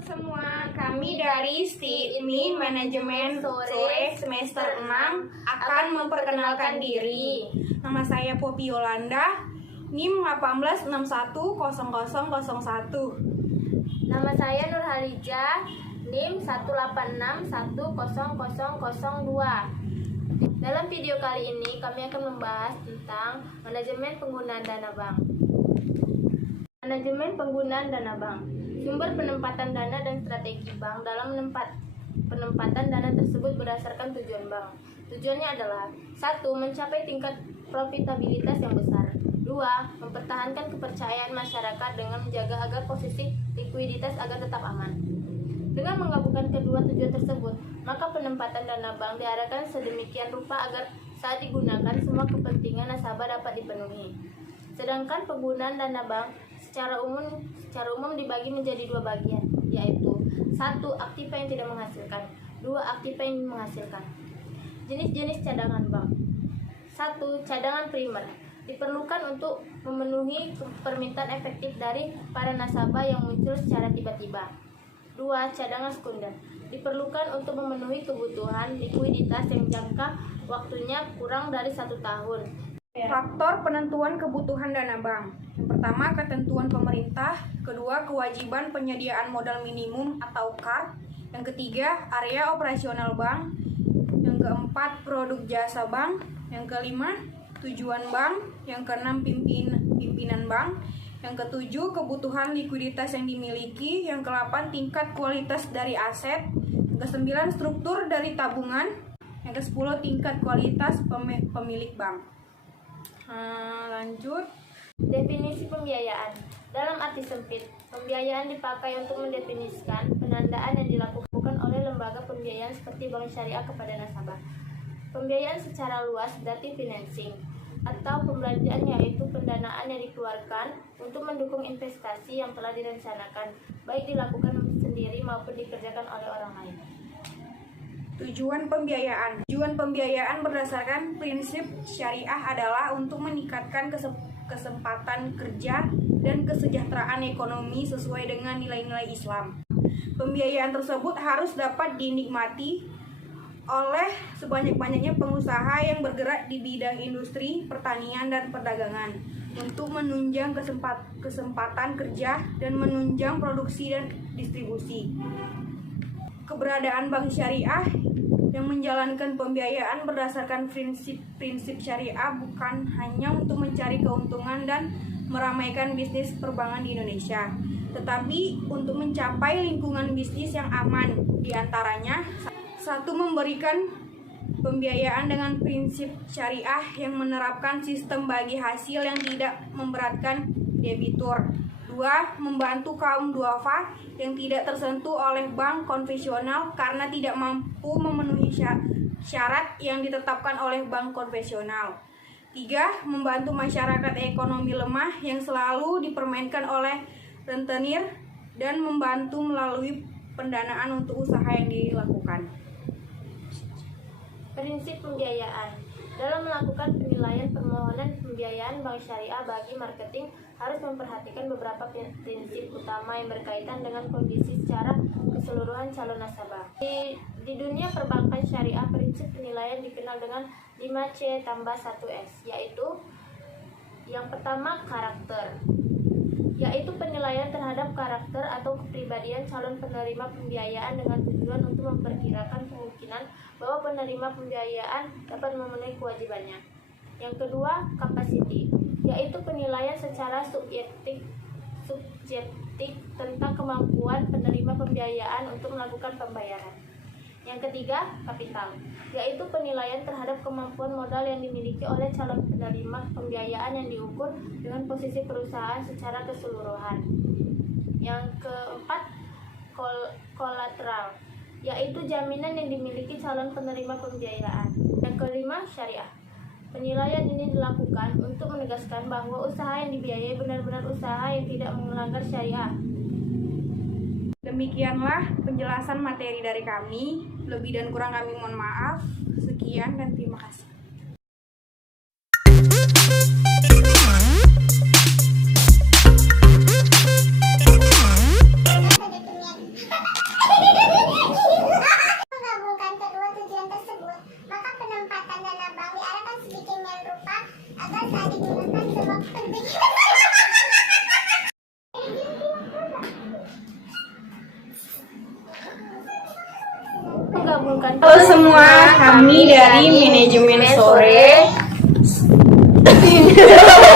semua, kami dari STIMI Manajemen Sore semester 6 akan memperkenalkan diri. Nama saya Poppy Yolanda, NIM 18610001. Nama saya Nur Halijah, NIM 186100002. Dalam video kali ini kami akan membahas tentang manajemen penggunaan dana bank. Manajemen penggunaan dana bank, sumber penempatan dana dan strategi bank dalam penempatan dana tersebut berdasarkan tujuan bank. Tujuannya adalah 1. Mencapai tingkat profitabilitas yang besar. 2. Mempertahankan kepercayaan masyarakat dengan menjaga agar posisi likuiditas agar tetap aman. Dengan menggabungkan kedua tujuan tersebut, maka penempatan dana bank diarahkan sedemikian rupa agar saat digunakan semua kepentingan nasabah dapat dipenuhi. Sedangkan penggunaan dana bank secara umum dibagi menjadi dua bagian, yaitu 1. Aktiva yang tidak menghasilkan, 2. Aktiva yang menghasilkan. Jenis-jenis cadangan bank. 1. Cadangan primer diperlukan untuk memenuhi permintaan efektif dari para nasabah yang muncul secara tiba-tiba. 2. Cadangan sekunder diperlukan untuk memenuhi kebutuhan likuiditas yang jangka waktunya kurang dari 1 tahun. Faktor penentuan kebutuhan dana bank. Yang pertama, ketentuan pemerintah. Kedua, kewajiban penyediaan modal minimum atau CAR. Yang ketiga, area operasional bank. Yang keempat, produk jasa bank. Yang kelima, tujuan bank. Yang keenam, pimpinan bank. Yang ketujuh, kebutuhan likuiditas yang dimiliki. Yang kedelapan, tingkat kualitas dari aset. Yang kesembilan, struktur dari tabungan. Yang kesepuluh, tingkat kualitas pemilik bank. Lanjut. Definisi pembiayaan. Dalam arti sempit, pembiayaan dipakai untuk mendefinisikan penandaan yang dilakukan oleh lembaga pembiayaan seperti bank syariah kepada nasabah. Pembiayaan secara luas berarti financing atau pembelanjaan, yaitu pendanaan yang dikeluarkan untuk mendukung investasi yang telah direncanakan, baik dilakukan sendiri maupun dikerjakan oleh orang lain. Tujuan pembiayaan. Tujuan pembiayaan berdasarkan prinsip syariah adalah untuk meningkatkan kesempatan kerja dan kesejahteraan ekonomi sesuai dengan nilai-nilai Islam. Pembiayaan tersebut harus dapat dinikmati oleh sebanyak-banyaknya pengusaha yang bergerak di bidang industri, pertanian, dan perdagangan untuk menunjang kesempatan kerja dan menunjang produksi dan distribusi. Keberadaan bank syariah yang menjalankan pembiayaan berdasarkan prinsip syariah bukan hanya untuk mencari keuntungan dan meramaikan bisnis perbankan di Indonesia, tetapi untuk mencapai lingkungan bisnis yang aman. Di antaranya, 1. Memberikan pembiayaan dengan prinsip syariah yang menerapkan sistem bagi hasil yang tidak memberatkan debitur. 2. Membantu kaum duafa yang tidak tersentuh oleh bank konvensional karena tidak mampu memenuhi syarat yang ditetapkan oleh bank konvensional. 3. Membantu masyarakat ekonomi lemah yang selalu dipermainkan oleh rentenir dan membantu melalui pendanaan untuk usaha yang dilakukan. Prinsip pembiayaan. Dalam melakukan penilaian permohonan pembiayaan bank syariah bagi marketing harus memperhatikan beberapa prinsip utama yang berkaitan dengan kondisi secara keseluruhan calon nasabah. Di dunia perbankan syariah, prinsip penilaian dikenal dengan 5C tambah 1S, yaitu yang pertama, karakter, yaitu penilaian terhadap karakter atau kepribadian calon penerima pembiayaan dengan tujuan untuk memperkirakan kemungkinan bahwa penerima pembiayaan dapat memenuhi kewajibannya. Yang kedua, capacity, yaitu penilaian secara subjektif tentang kemampuan penerima pembiayaan untuk melakukan pembayaran. Yang ketiga, kapital, yaitu penilaian terhadap kemampuan modal yang dimiliki oleh calon penerima pembiayaan yang diukur dengan posisi perusahaan secara keseluruhan. Yang keempat, kolateral, yaitu jaminan yang dimiliki calon penerima pembiayaan. Yang kelima, syariah. Penilaian ini dilakukan untuk menegaskan bahwa usaha yang dibiayai benar-benar usaha yang tidak melanggar syariah. Demikianlah penjelasan materi dari kami. Lebih dan kurang kami mohon maaf. Sekian dan terima kasih. mengagumkan. Halo semua, kami dari manajemen sore. Kami dari